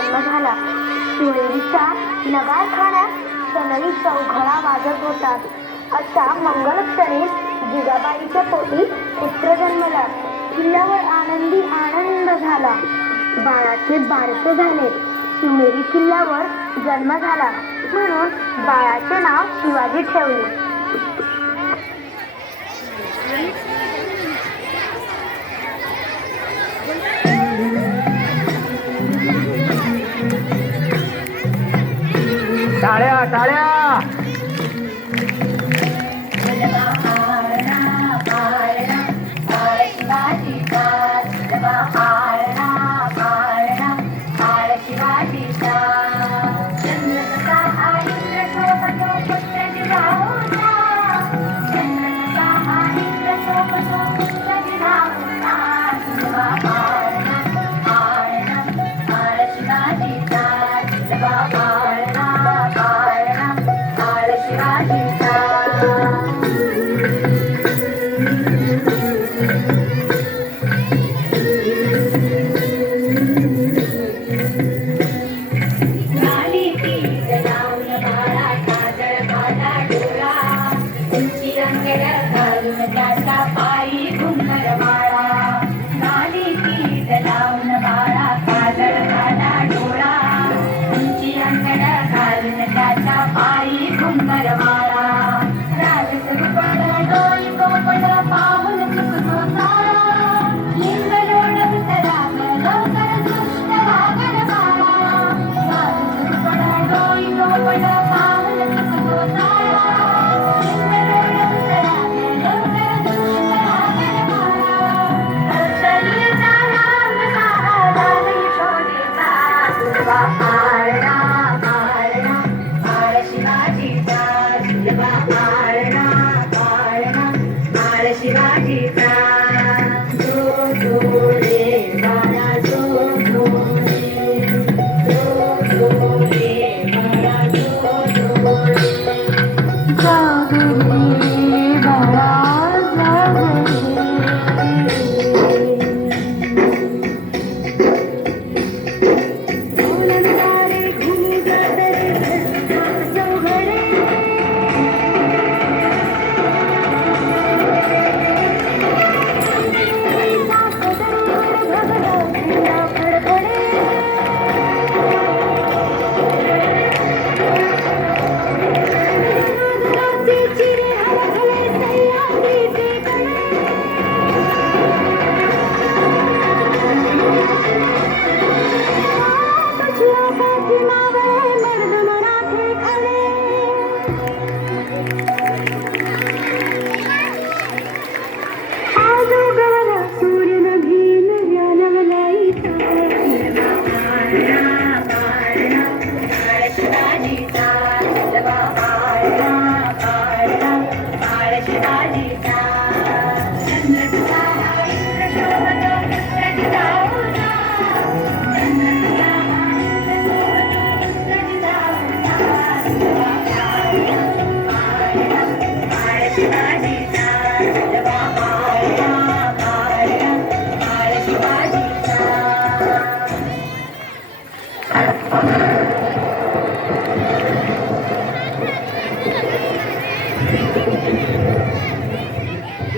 जन्म झाला. शिवनेरीचा नगारखान्यात सनई चौघळा वाजत होता. अशा मंगलक्षणी जिजाबाईच्या पोटी पुत्र जन्मला. किल्ल्यावर आनंदी आनंद झाला. बाळाचे बारसे झाले. शिवनेरी किल्ल्यावर जन्म झाला. म्हणून बाळाचे नाव शिवाजी ठेवले. 咋了咋了 Go, go, go.